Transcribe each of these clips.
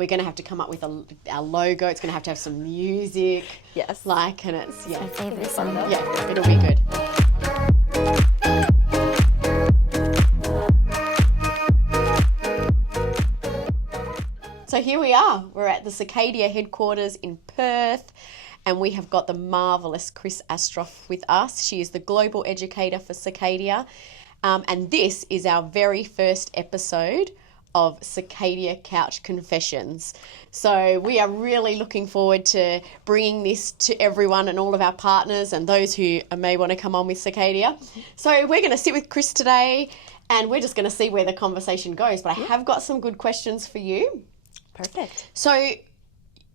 we're going to have to come up with our logo. It's going to have some music. Yes. And it's, My favorite song, though. Yeah, it'll be good. So here we are. We're at the Circadia headquarters in Perth, and we have got the marvellous Kris Astroff with us. She is the global educator for Circadia, and this is our very first episode of Circadia Couch Confessions. So we are really looking forward to bringing this to everyone and all of our partners and those who may want to come on with Circadia. So we're going to sit with Kris today, and we're just going to see where the conversation goes. But I have got some good questions for you. Perfect. So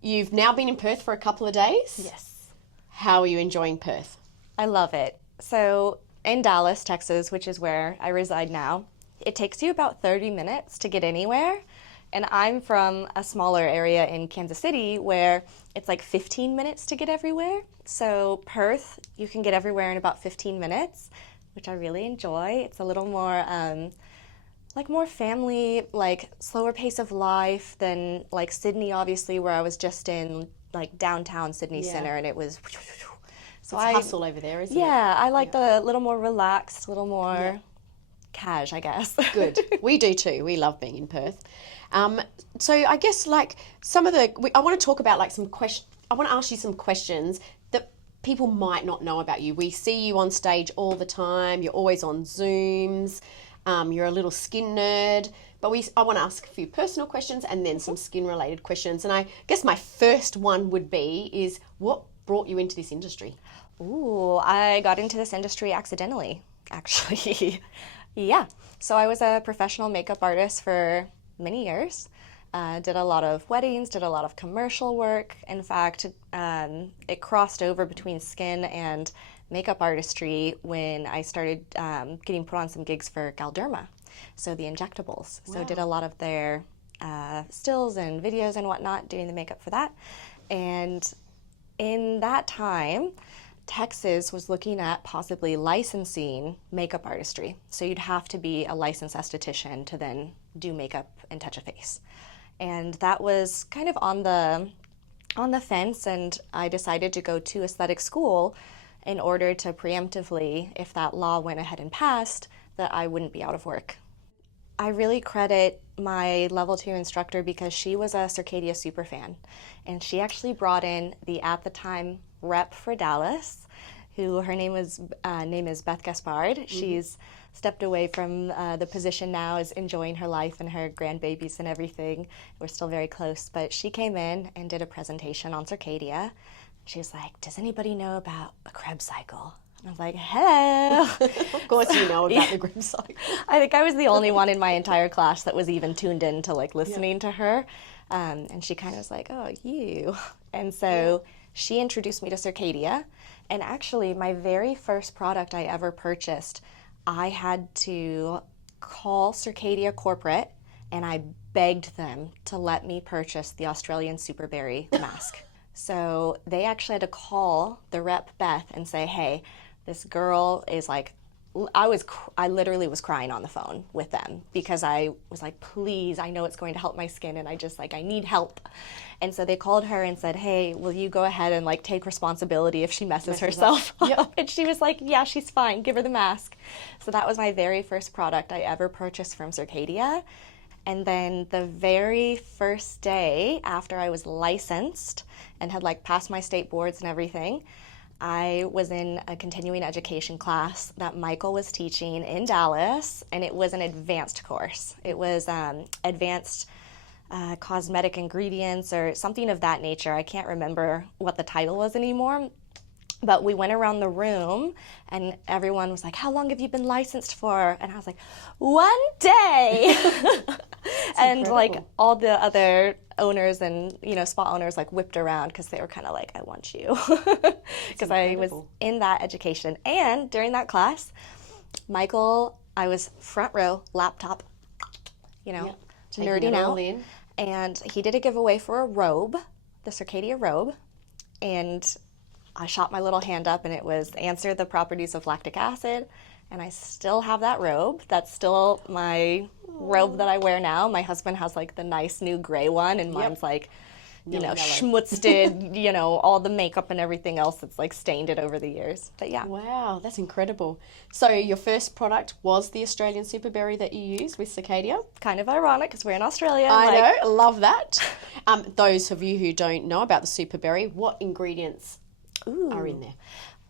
you've now been in Perth for a couple of days? Yes. How are you enjoying Perth? I love it. So in Dallas, Texas, which is where I reside now, it takes you about 30 minutes to get anywhere. And I'm from a smaller area in Kansas City where it's like 15 minutes to get everywhere. So Perth, you can get everywhere in about 15 minutes, which I really enjoy. It's a little more more family, like slower pace of life than like Sydney, obviously, where I was just in like downtown Sydney Center, and it was. So it's hustle over there, isn't it? Yeah, I like the little more relaxed, a little more cash, I guess. Good. We do too. We love being in Perth. So I guess like I want to talk about like some questions. I want to ask you some questions that people might not know about you. We see you on stage all the time. You're always on Zooms. You're a little skin nerd. But I want to ask a few personal questions and then some skin-related questions. And I guess my first one would be is what brought you into this industry? Ooh, I got into this industry accidentally, actually. Yeah. So I was a professional makeup artist for many years. Did a lot of weddings, did a lot of commercial work. In fact, it crossed over between skin and makeup artistry when I started getting put on some gigs for Galderma, so the injectables. Wow. So did a lot of their stills and videos and whatnot, doing the makeup for that. And in that time, Texas was looking at possibly licensing makeup artistry. So you'd have to be a licensed esthetician to then do makeup and touch a face. And that was kind of on the fence, and I decided to go to aesthetic school in order to preemptively, if that law went ahead and passed, that I wouldn't be out of work. I really credit my level 2 instructor because she was a Circadia superfan, and she actually brought in the, at the time, rep for Dallas, who her name is Beth Gaspard. Mm-hmm. She's stepped away from the position now, is enjoying her life and her grandbabies and everything. We're still very close, but she came in and did a presentation on Circadia. She was like, does anybody know about a Krebs cycle? And I was like, hello. Of course you know about the Krebs cycle. I think I was the only one in my entire class that was even tuned in to like listening to her. And she kind of was like, oh, you. And so she introduced me to Circadia. And actually, my very first product I ever purchased, I had to call Circadia corporate, and I begged them to let me purchase the Australian Superberry mask. So they actually had to call the rep, Beth, and say, hey, this girl is like, I literally was crying on the phone with them because I was like, please, I know it's going to help my skin, and I need help. And so they called her and said, hey, will you go ahead and like take responsibility if she messes herself up? Yep. And she was like, yeah, she's fine, give her the mask. So that was my very first product I ever purchased from Circadia. And then the very first day after I was licensed and had like passed my state boards and everything, I was in a continuing education class that Michael was teaching in Dallas, and it was an advanced course. It was advanced cosmetic ingredients or something of that nature. I can't remember what the title was anymore. But we went around the room and everyone was like, how long have you been licensed for? And I was like, 1 day. And incredible. Like all the other owners and, spa owners like whipped around because they were kind of like, I want you. Because I was in that education. And during that class, Michael, I was front row, laptop, nerding out. And he did a giveaway for a robe, the Circadia robe. And I shot my little hand up, and it was answer the properties of lactic acid, and I still have that robe. That's still my robe that I wear now. My husband has like the nice new gray one, and mine's like, you know, schmutzed, you know, all the makeup and everything else that's like stained it over the years. But yeah. Wow, that's incredible. So your first product was the Australian superberry that you use with Circadia? Kind of ironic because we're in Australia. I know, love that. Those of you who don't know about the superberry, what ingredients are in there?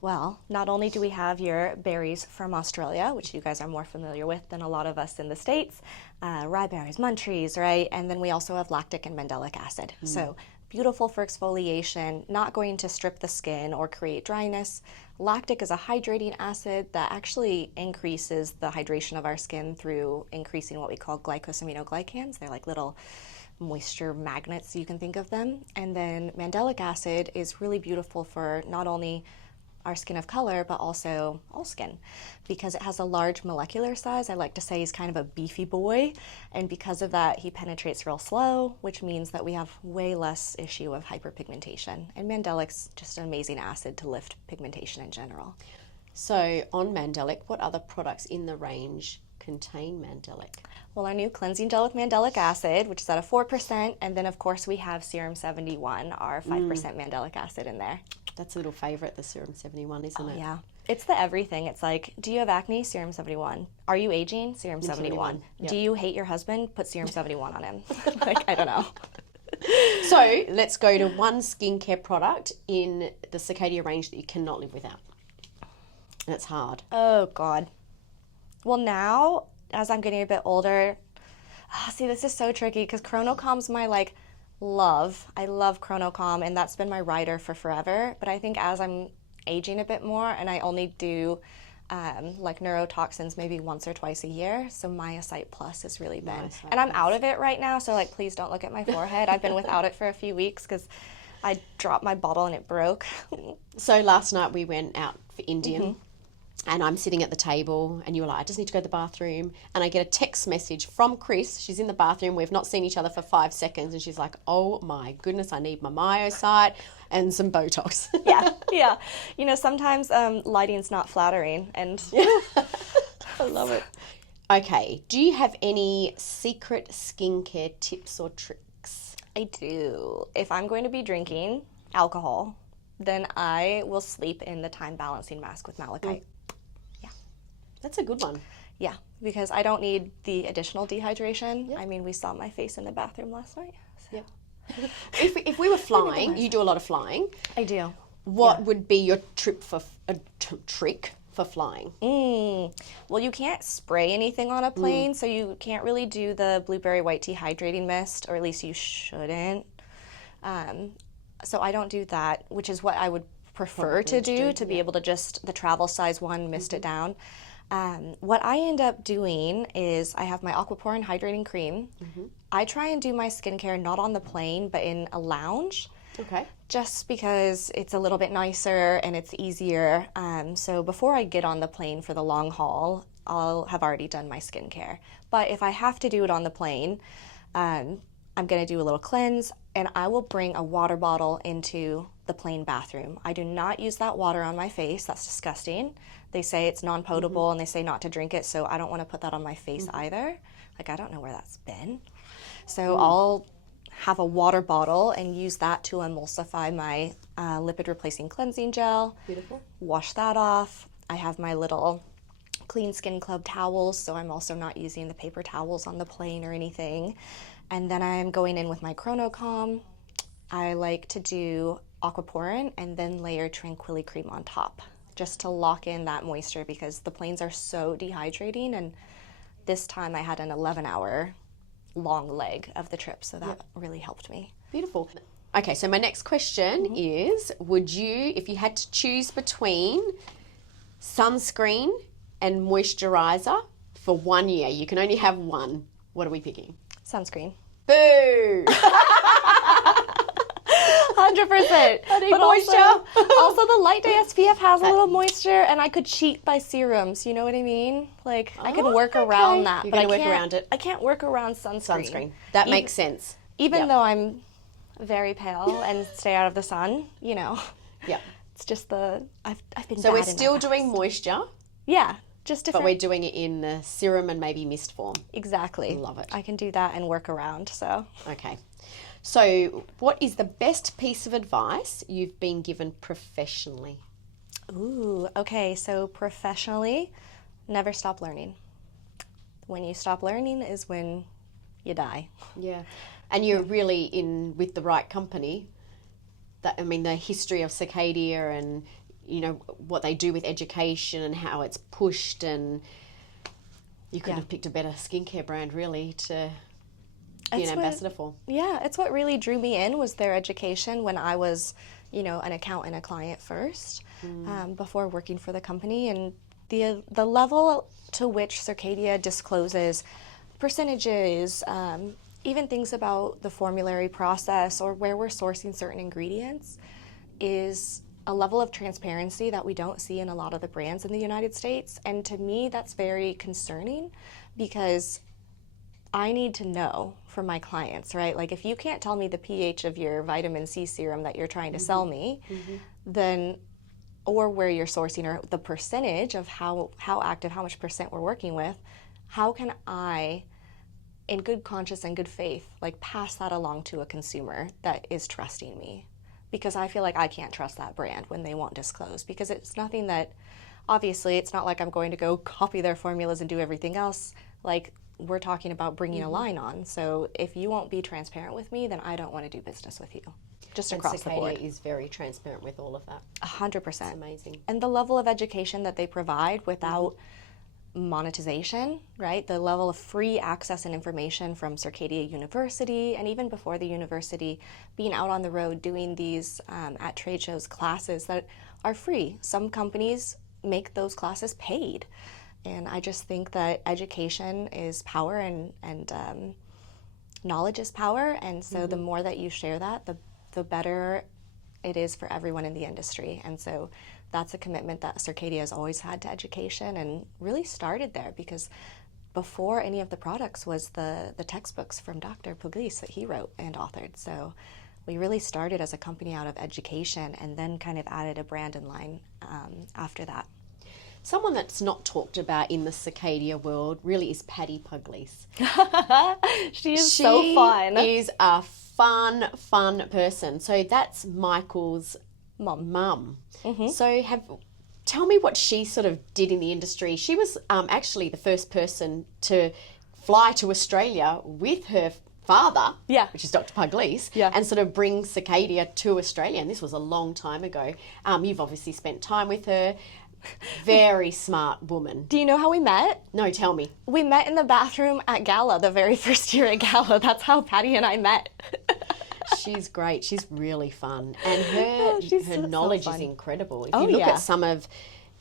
Well, not only do we have your berries from Australia, which you guys are more familiar with than a lot of us in the States, rye berries, munchies, right? And then we also have lactic and mandelic acid. So beautiful for exfoliation, not going to strip the skin or create dryness. Lactic is a hydrating acid that actually increases the hydration of our skin through increasing what we call glycosaminoglycans. They're like little moisture magnets, you can think of them. And then mandelic acid is really beautiful for not only our skin of color, but also all skin, because it has a large molecular size. I like to say he's kind of a beefy boy, and because of that, he penetrates real slow, which means that we have way less issue of hyperpigmentation. And mandelic's just an amazing acid to lift pigmentation in general. So on mandelic, what other products in the range contain mandelic? Well, our new cleansing gel with mandelic acid, which is at a 4%, and then of course we have Serum 71, our 5% mandelic acid in there. That's a little favourite, the Serum 71, isn't it? Yeah. It's the everything. It's like, do you have acne? Serum 71. Are you aging? Serum 71. Yep. Do you hate your husband? Put Serum 71 on him. Like, I don't know. So let's go to one skincare product in the Circadia range that you cannot live without. And it's hard. Oh, God. Well, now, as I'm getting a bit older, see, this is so tricky because Chronocom's my, like, love. I love Chronocom, and that's been my rider for forever. But I think as I'm aging a bit more, and I only do like neurotoxins maybe once or twice a year, so Myocyte Plus has really been. And I'm out of it right now, so like please don't look at my forehead. I've been without it for a few weeks because I dropped my bottle and it broke. So last night we went out for Indian. And I'm sitting at the table and you were like, I just need to go to the bathroom. And I get a text message from Kris. She's in the bathroom. We've not seen each other for 5 seconds. And she's like, oh my goodness, I need my Myocyte and some Botox. Yeah. You know, sometimes lighting's not flattering. And I love it. Okay. Do you have any secret skincare tips or tricks? I do. If I'm going to be drinking alcohol, then I will sleep in the time balancing mask with malachite. That's a good one. Yeah, because I don't need the additional dehydration. Yep. I mean, we saw my face in the bathroom last night. So. Yep. If we were flying, you do a lot of flying. I do. What would be your trick for flying? Well, you can't spray anything on a plane, so you can't really do the blueberry white tea hydrating mist, or at least you shouldn't. So I don't do that, which is what I would prefer to do, to be able to just, the travel size one, mist it down. What I end up doing is I have my Aquaporin hydrating cream. I try and do my skincare not on the plane, but in a lounge. Okay. Just because it's a little bit nicer and it's easier. So before I get on the plane for the long haul, I'll have already done my skincare. But if I have to do it on the plane, I'm going to do a little cleanse, and I will bring a water bottle into the plane bathroom. I do not use that water on my face. That's disgusting. They say it's non-potable and they say not to drink it, so I don't want to put that on my face either. Like, I don't know where that's been. So I'll have a water bottle and use that to emulsify my lipid replacing cleansing gel. Beautiful. Wash that off. I have my little Clean Skin Club towels, so I'm also not using the paper towels on the plane or anything. And then I'm going in with my Chronocom. I like to do Aquaporin and then layer Tranquility Cream on top, just to lock in that moisture, because the planes are so dehydrating, and this time I had an 11-hour long leg of the trip, so that really helped me. Beautiful. Okay, so my next question is, would you, if you had to choose between sunscreen and moisturizer for 1 year, you can only have one, what are we picking? Sunscreen. Boo! 100%. But also the Light Day SPF has a little moisture, and I could cheat by serums. You know what I mean? Like, I can work around that. You're but going to work around it. I can't work around sunscreen. That makes sense. Even though I'm very pale and stay out of the sun, you know. Yeah. It's just I've been So bad we're in still the past. doing moisture. Yeah. Just But different. we're doing it in the serum and maybe mist form. Exactly. Love it. I can do that and work around, so. Okay. So what is the best piece of advice you've been given professionally? Ooh, okay, so professionally, never stop learning. When you stop learning is when you die. Yeah. And you're really in with the right company. That, I mean, the history of Circadia and, you know, what they do with education and how it's pushed, and you couldn't have picked a better skincare brand really to be an ambassador for. Yeah, it's what really drew me in was their education when I was, you know, an account and a client first, before working for the company. And the level to which Circadia discloses percentages, even things about the formulary process or where we're sourcing certain ingredients is a level of transparency that we don't see in a lot of the brands in the United States. And to me, that's very concerning because I need to know for my clients, right? Like if you can't tell me the pH of your vitamin C serum that you're trying to sell me, then, or where you're sourcing or the percentage of how active, how much percent we're working with, how can I, in good conscience and good faith, like pass that along to a consumer that is trusting me? Because I feel like I can't trust that brand when they won't disclose, because it's nothing that, obviously, it's not like I'm going to go copy their formulas and do everything else. Like, we're talking about bringing a line on. So if you won't be transparent with me, then I don't want to do business with you. Just across the board. Circadia is very transparent with all of that. 100%. It's amazing. And the level of education that they provide without monetization, right? The level of free access and information from Circadia University, and even before the university, being out on the road doing these at trade shows classes that are free. Some companies make those classes paid. And I just think that education is power, and knowledge is power. And so the more that you share that, the better it is for everyone in the industry. And so that's a commitment that Circadia has always had to education, and really started there because before any of the products was the textbooks from Dr. Pugliese that he wrote and authored. So we really started as a company out of education and then kind of added a brand and line after that. Someone that's not talked about in the Circadia world really is Patty Pugliese. She is so fun. She is a fun person. So that's Michael's mum. So tell me what she sort of did in the industry. She was actually the first person to fly to Australia with her father, which is Dr. Pugliese, and sort of bring Circadia to Australia. And this was a long time ago. You've obviously spent time with her. Very smart woman. Do you know how we met? No, tell me. We met in the bathroom at Gala, the very first year at Gala. That's how Patty and I met. She's great. She's really fun. And her knowledge is incredible. If you look at some of,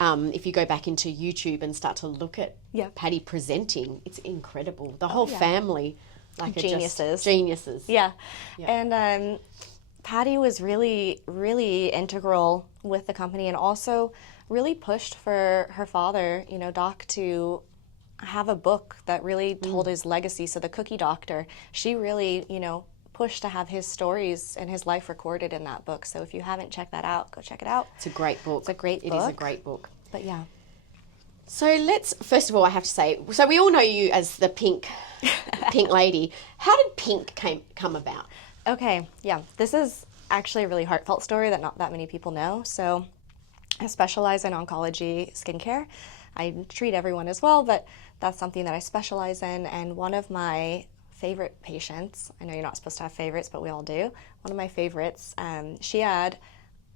if you go back into YouTube and start to look at Patty presenting, it's incredible. The whole family, like geniuses. Geniuses. Yeah. And Patty was really, really integral with the company, and also really pushed for her father, you know, Doc, to have a book that really told his legacy. So the Cookie Doctor, she really, you know, pushed to have his stories and his life recorded in that book. So if you haven't checked that out, go check it out. It's a great book. It's a great book. It is a great book. But yeah. So first of all, I have to say, so we all know you as the pink lady. How did pink come about? Okay, yeah. This is actually a really heartfelt story that not that many people know. So I specialize in oncology skincare. I treat everyone as well, but that's something that I specialize in. And one of my favorite patients, I know you're not supposed to have favorites, but we all do. One of my favorites, she had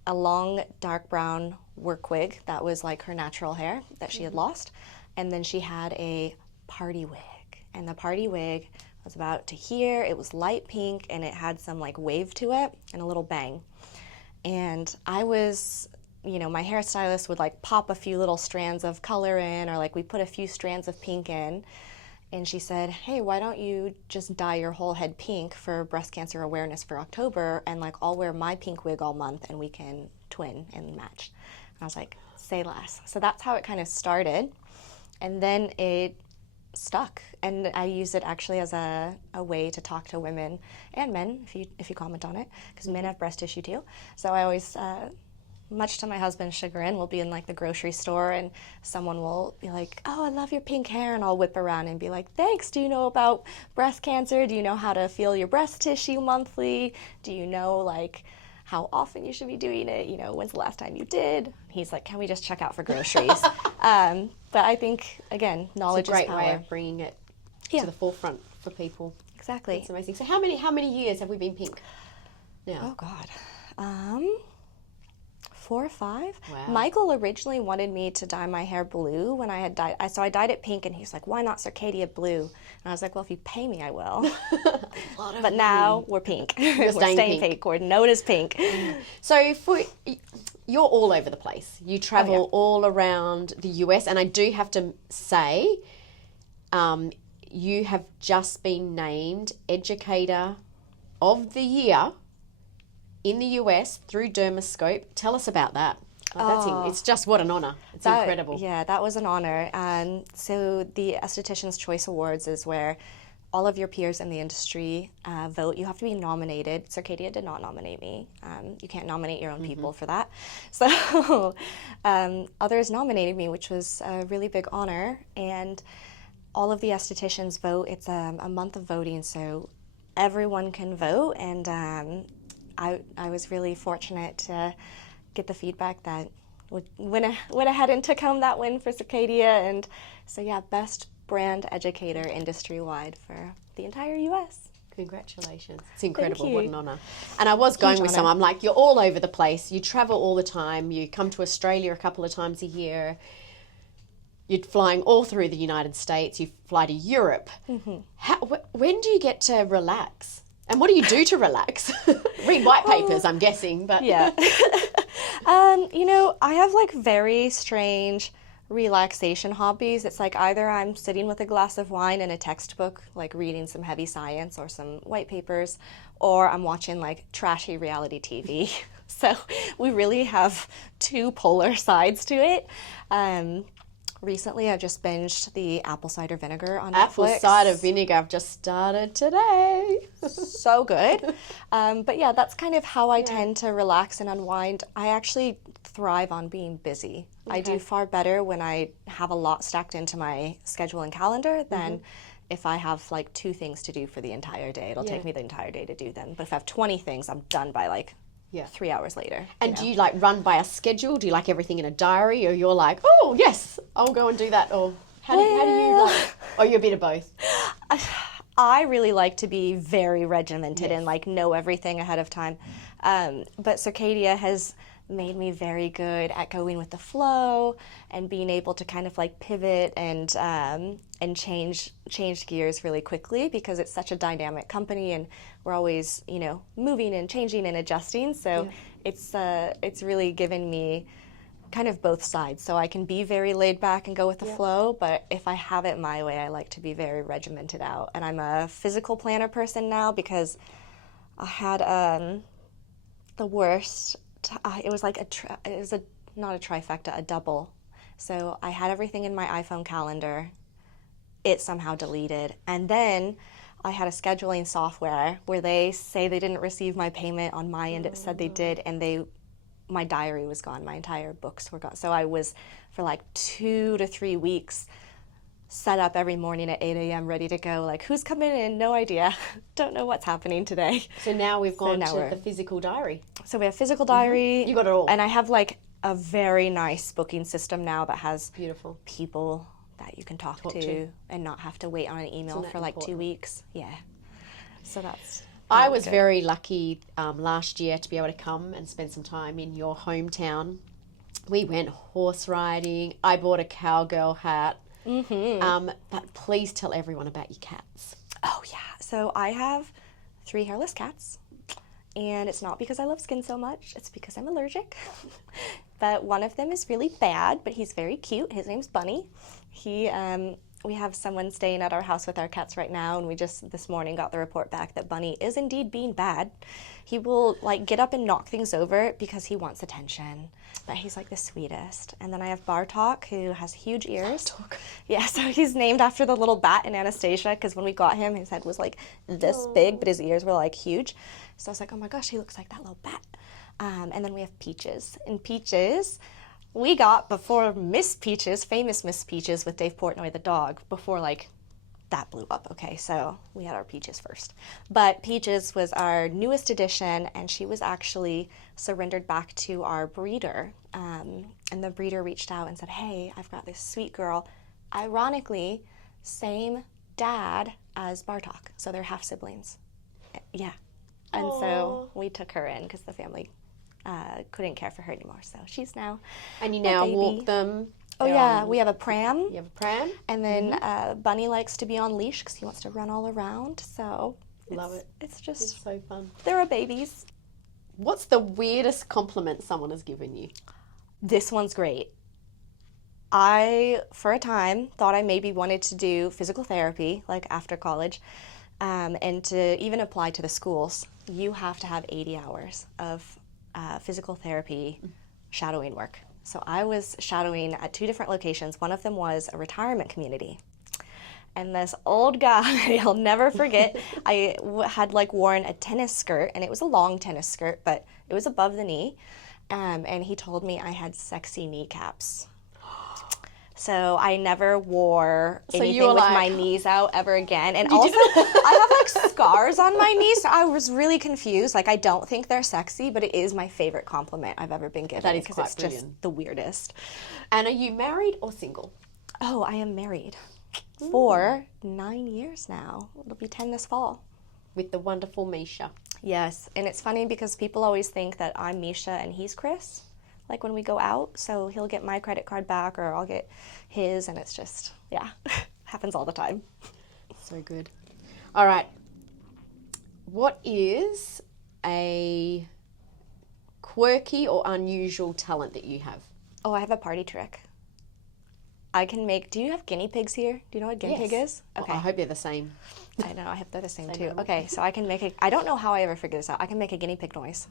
a long dark brown work wig that was like her natural hair that she had lost. And then she had a party wig. And the party wig was about to here. It was light pink and it had some like wave to it and a little bang. And I was, you know, my hairstylist would like pop a few little strands of color in, or like we put a few strands of pink in. And she said, hey, why don't you just dye your whole head pink for breast cancer awareness for October, and like I'll wear my pink wig all month and we can twin and match. And I was like, say less. So that's how it kind of started. And then it stuck. And I use it actually as a way to talk to women and men, if you comment on it, because men have breast tissue too. So I always much to my husband's chagrin, we'll be in like the grocery store and someone will be like, oh, I love your pink hair. And I'll whip around and be like, thanks. Do you know about breast cancer? Do you know how to feel your breast tissue monthly? Do you know like how often you should be doing it? You know, when's the last time you did? He's like, can we just check out for groceries? But I think, again, knowledge is power. It's a great way of bringing it to the forefront for people. Exactly. It's amazing. So how many years have we been pink now? Oh, God. 4 or 5. Wow. Michael originally wanted me to dye my hair blue when I had dyed. So I dyed it pink, and he's like, why not Circadia blue? And I was like, well, if you pay me, I will. But now we're pink. We're staying pink. We're known as pink. So you're all over the place. You travel all around the US, and I do have to say, you have just been named Educator of the Year in the US through Dermascope. Tell us about that. It's just what an honor. It's incredible. Yeah, that was an honor. So the Esthetician's Choice Awards is where all of your peers in the industry vote. You have to be nominated. Circadia did not nominate me. You can't nominate your own people for that. So others nominated me, which was a really big honor. And all of the estheticians vote. It's a month of voting, so everyone can vote. And I was really fortunate to get the feedback that went ahead and took home that win for Circadia. And so, yeah, best brand educator industry-wide for the entire U.S. Congratulations. It's incredible. Thank you. What an honor. And I was going with some. I'm like, you're all over the place. You travel all the time. You come to Australia a couple of times a year. You're flying all through the United States. You fly to Europe. When do you get to relax? And what do you do to relax? Read white papers, I'm guessing. But yeah. You know, I have like very strange relaxation hobbies. It's like either I'm sitting with a glass of wine and a textbook, like reading some heavy science or some white papers, or I'm watching like trashy reality TV. So we really have two polar sides to it. Recently, I've just binged the apple cider vinegar on Netflix. Apple cider vinegar, I've just started today. So good. But yeah, that's kind of how I tend to relax and unwind. I actually thrive on being busy. I do far better when I have a lot stacked into my schedule and calendar than if I have like 2 things to do for the entire day. It'll take me the entire day to do them. But if I have 20 things, I'm done by like 3 hours later. And do you like run by a schedule? Do you like everything in a diary? Or you're like, oh, yes, I'll go and do that? Or how do you like, or you're a bit of both? I really like to be very regimented and like know everything ahead of time. But Circadia has made me very good at going with the flow and being able to kind of like pivot and change gears really quickly, because it's such a dynamic company and we're always, you know, moving and changing and adjusting. So it's really given me kind of both sides. So I can be very laid back and go with the flow, but if I have it my way, I like to be very regimented out. And I'm a physical planner person now because I had the worst. It was like not a trifecta, a double. So I had everything in my iPhone calendar. It somehow deleted. And then I had a scheduling software where they say they didn't receive my payment. On my end, it said they did, and my diary was gone. My entire books were gone. So I was, for like 2 to 3 weeks, set up every morning at 8 a.m. ready to go. Like, who's coming in? No idea. Don't know what's happening today. So now we've gone to the physical diary. So we have physical diary. You got it all. And I have like a very nice booking system now that has beautiful people that you can talk to and not have to wait on an email for like 2 weeks. Yeah. So that's I was very lucky last year to be able to come and spend some time in your hometown. We went horse riding. I bought a cowgirl hat. But please tell everyone about your cats. Oh, yeah. So I have 3 hairless cats. And it's not because I love skin so much. It's because I'm allergic. But one of them is really bad, but he's very cute. His name's Bunny. We have someone staying at our house with our cats right now, and we just this morning got the report back that Bunny is indeed being bad. He will like get up and knock things over because he wants attention, but he's like the sweetest. And then I have Bartok, who has huge ears. Bartok. Yeah, so he's named after the little bat in Anastasia, because when we got him, his head was like this big, but his ears were like huge. So I was like, oh my gosh, he looks like that little bat. And then we have Peaches. And Peaches, we got before Miss Peaches, famous Miss Peaches with Dave Portnoy the dog, before like that blew up. Okay, so we had our Peaches first. But Peaches was our newest addition, and she was actually surrendered back to our breeder. And the breeder reached out and said, hey, I've got this sweet girl. Ironically, same dad as Bartok, so they're half siblings. Yeah. And so we took her in because the family couldn't care for her anymore. So she's now And you now walk them. Oh yeah, we have a pram. You have a pram. And then Bunny likes to be on leash because he wants to run all around. So Love it. It's just, It's so fun. they're babies. What's the weirdest compliment someone has given you? This one's great. I, for a time, thought I maybe wanted to do physical therapy, like after college, and to even apply to the schools. You have to have 80 hours of physical therapy shadowing work. So I was shadowing at 2 different locations. One of them was a retirement community. And this old guy, I'll never forget, I had like worn a tennis skirt, and it was a long tennis skirt, but it was above the knee. And he told me I had sexy kneecaps. So I never wore anything with my knees out ever again. And also, I have like scars on my knees, so I was really confused. Like, I don't think they're sexy, but it is my favorite compliment I've ever been given. That is because quite it's brilliant. just the weirdest. And are you married or single? Oh, I am married for 9 years now. It'll be 10 this fall. With the wonderful Misha. Yes, and it's funny because people always think that I'm Misha and he's Kris, like when we go out. So he'll get my credit card back or I'll get his, and it's just, yeah, happens all the time. So good. All right. What is a quirky or unusual talent that you have? Oh, I have a party trick. I can make, do you have guinea pigs here? Do you know what a guinea pig is? Okay. I hope they're the same. I know, I hope they're the same too. Okay, so I can make a, I don't know how I ever figured this out. I can make a guinea pig noise.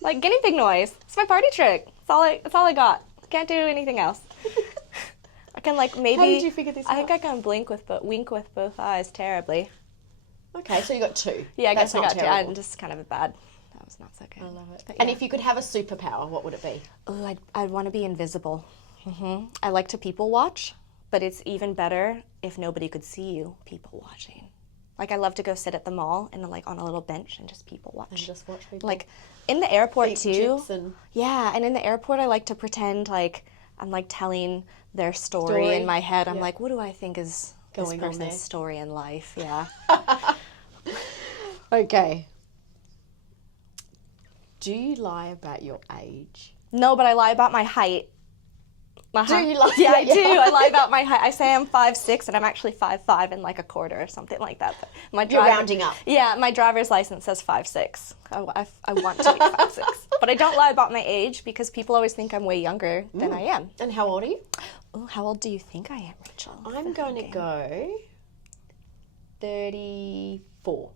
Like guinea pig noise. It's my party trick. It's all I got. Can't do anything else. I can like maybe. How did you figure this out? I think I can wink with both eyes terribly. Okay, so you got 2. Yeah, I That's guess I not got terrible. 2. I'm just kind of a bad. That was not so good. I love it. But And yeah. if you could have a superpower, what would it be? Oh, I'd want to be invisible. I like to people watch, but it's even better if nobody could see you people watching. Like I love to go sit at the mall and like on a little bench and just people watch. And just watch people. Like in the airport Eat too. chips and... Yeah, and in the airport I like to pretend like I'm like telling their story in my head. I'm like, what do I think is Going this on there? person's story in life? Yeah. Okay. Do you lie about your age? No, but I lie about my height. Do you lie? Yeah, I do. I lie about my height. I say I'm 5'6", and I'm actually 5'5" and like a quarter or something like that. But my You're rounding up. Yeah, my driver's license says 5'6". I want to be 5'6", but I don't lie about my age because people always think I'm way younger than I am. And how old are you? Oh, how old do you think I am, Rachel? I'm going to go 34.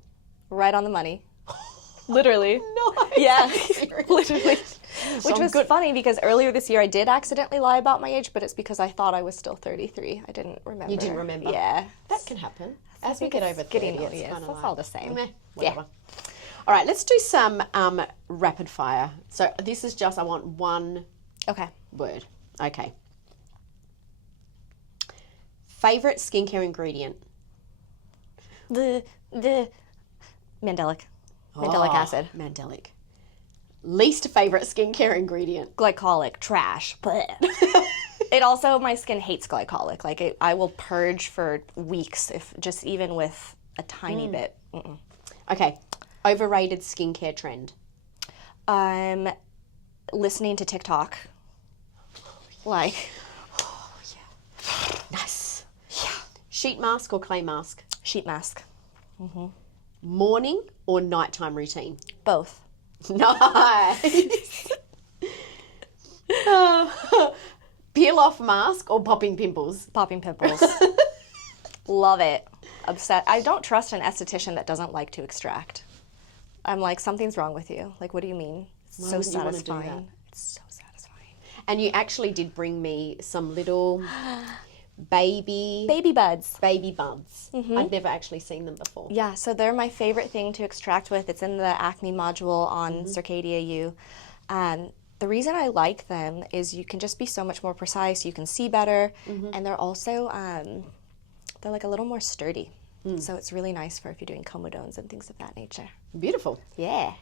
Right on the money. Literally. No. Yeah, Seriously. literally. So Which was good. funny because earlier this year I did accidentally lie about my age, but it's because I thought I was still 33. I didn't remember. You didn't remember? Yeah. That can happen. As we think get it's over 30, getting it's yes, kind of that's like, all the same. meh, whatever. All right, let's do some rapid fire. So this is just, I want one Okay. word. Okay. Favorite skincare ingredient? The mandelic acid. Mandelic. Least favorite skincare ingredient? Glycolic trash. Bleh. It also, my skin hates glycolic. Like I will purge for weeks if just even with a tiny bit. Mm-mm. Okay. Overrated skincare trend? I'm listening to TikTok. Like, Nice. Yeah. Sheet mask or clay mask? sheet mask. Morning or nighttime routine? Both. Nice. Peel off mask or popping pimples? Popping pimples. Love it. Upset. I don't trust an esthetician that doesn't like to extract. I'm like, something's wrong with you. Like, what do you mean? It's Why so wouldn't you wanna do satisfying. that? It's so satisfying. And you actually did bring me some little Baby buds. baby buds. I've never actually seen them before. Yeah, so they're my favorite thing to extract with. It's in the acne module on Circadia U. The reason I like them is you can just be so much more precise. You can see better, and they're also they're like a little more sturdy. So it's really nice for if you're doing comedones and things of that nature. Beautiful. Yeah.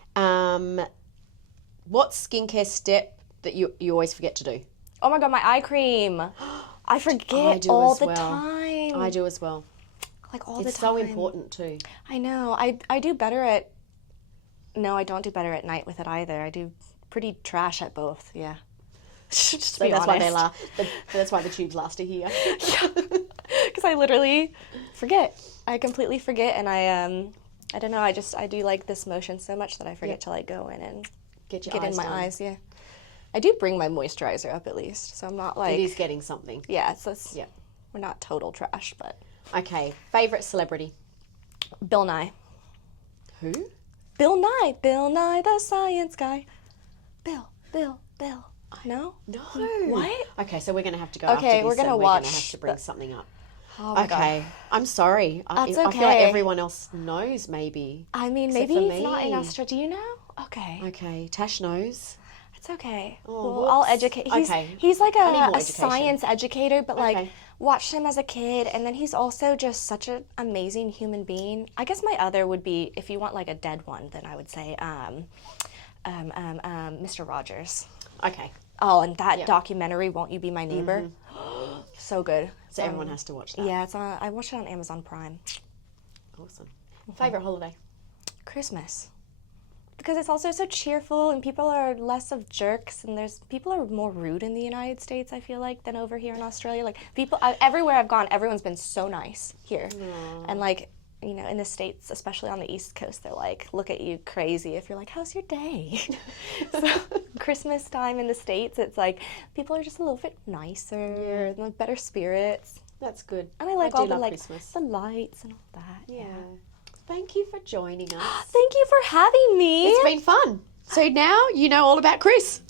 What skincare step that you always forget to do? Oh my god, my eye cream. I forget do all as the well. time. I do as well. Like all the time. It's so important too. I know. I do better at. No, I don't do better at night with it either. I do pretty trash at both. Yeah. Just So be that's why honest. they last. That's why the tubes last a year. Because I literally forget. I completely forget, and I don't know. I do like this motion so much that I forget to like go in and Get your get eyes in my done. eyes. Yeah. I do bring my moisturizer up at least, so I'm not like. It is getting something. Yeah. So it's, Yeah. we're not total trash, but Okay. Favorite celebrity? Bill Nye. Who? Bill Nye the science guy. Bill. No? No. What? Okay, so we're going to have to go Okay, after we're this gonna and we're watch going to have to bring something up. Oh my Okay. God. I'm sorry. That's I feel like okay. everyone else knows maybe. I mean, Except maybe for it's not in me. Australia. Do you know? Okay. Okay, Tash knows. It's okay. Oh, well, I'll whoops. educate. Okay. He's like I need more a education. science educator, but like Okay. watched him as a kid, and then he's also just such an amazing human being. I guess my other would be, if you want like a dead one, then I would say Mr. Rogers. Okay. Oh, and that documentary, Won't You Be My Neighbor? So good. So everyone has to watch that. Yeah, it's on. I watched it on Amazon Prime. Awesome. Favorite holiday? Christmas. Because it's also so cheerful and people are less of jerks and people are more rude in the United States, I feel like, than over here in Australia. Like everywhere I've gone, everyone's been so nice here. And like, you know, in the States, especially on the East Coast, they're like, look at you crazy if you're like, how's your day? So Christmas time in the States, it's like people are just a little bit nicer and like better spirits. That's good. And I like do all the love like Christmas. the lights and all that. Yeah. Thank you for joining us. Thank you for having me. It's been fun. So now you know all about Kris.